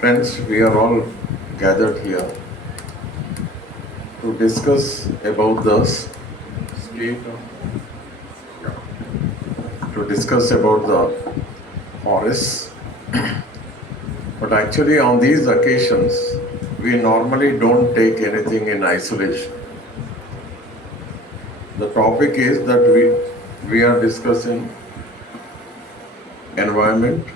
Friends, we are all gathered here to discuss about the state of, to discuss about the forests. But actually, on these occasions, we normally don't take anything in isolation. The topic is that we are discussing environment,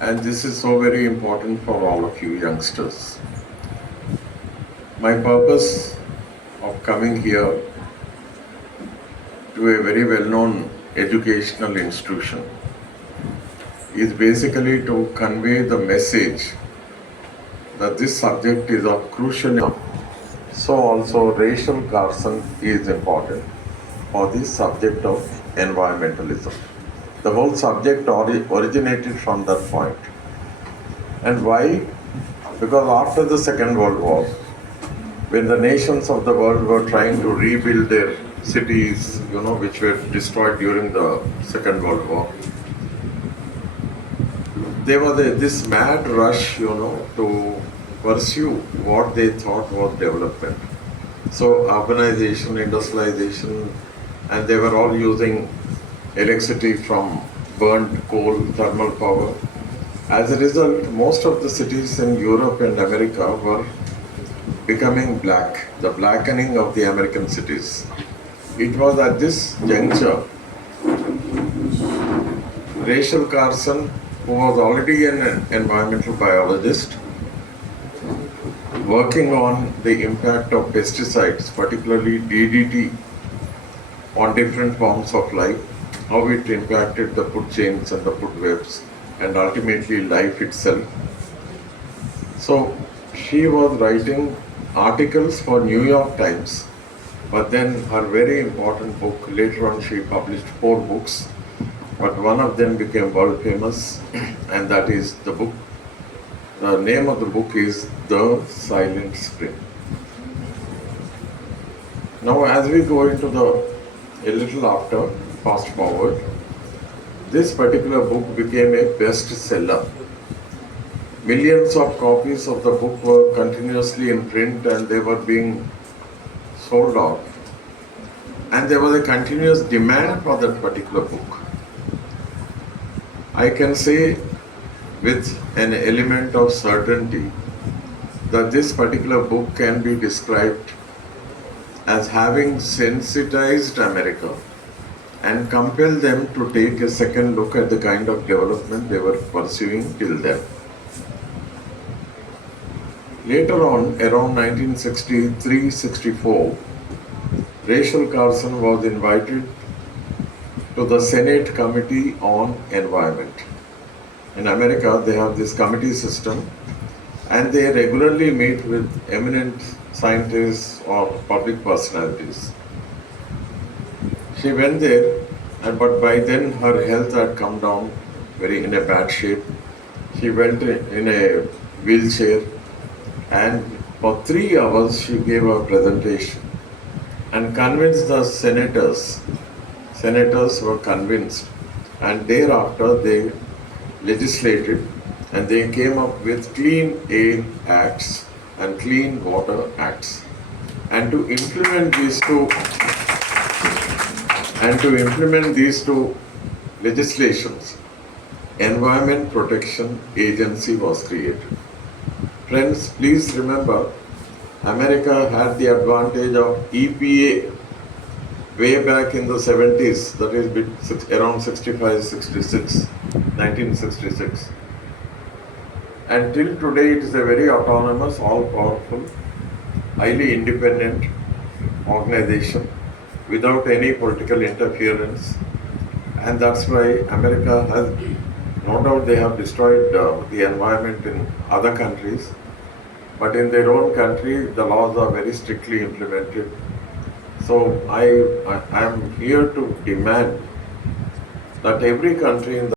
and this is so very important for all of you youngsters. My purpose of coming here to a very well-known educational institution is basically to convey the message that this subject is of crucial importance. So also racial concern is important for the subject of environmentalism. The whole subject originated from that point. And why? Because after the Second World War, when the nations of the world were trying to rebuild their cities, which were destroyed during the Second World War, there was this mad rush, to pursue what they thought was development. So urbanization, industrialization, and they were all using electricity from burnt coal, thermal power. As a result, most of the cities in Europe and America were becoming black, the blackening of the American cities. It was at this juncture, Rachel Carson, who was already an environmental biologist, working on the impact of pesticides, particularly DDT, on different forms of life, how it impacted the food chains and the food webs, and ultimately life itself. So she was writing articles for New York Times, but then her very important book, later on she published 4 books, but one of them became world famous, and that is the book. The name of the book is The Silent Spring. Now as we go into a little after, fast forward, this particular book became a bestseller. Millions of copies of the book were continuously in print and they were being sold out. And there was a continuous demand for that particular book. I can say with an element of certainty that this particular book can be described as having sensitized America and compelled them to take a second look at the kind of development they were pursuing till then. Later on, around 1963-64, Rachel Carson was invited to the Senate Committee on Environment. In America, they have this committee system, and they regularly meet with eminent scientists or public personalities. She went there, but by then her health had come down in a bad shape. She went in a wheelchair, and for 3 hours she gave a presentation and convinced the senators. Senators were convinced, and thereafter they legislated and they came up with Clean Air Acts and Clean Water Acts. And to implement these two legislations, Environment Protection Agency was created. Friends, please remember, America had the advantage of EPA way back in the 70s, that is around 1966. And till today it is a very autonomous, all-powerful, highly independent organization without any political interference. And that's why America has, no doubt they have destroyed the environment in other countries, but in their own country the laws are very strictly implemented. So I am here to demand that every country in the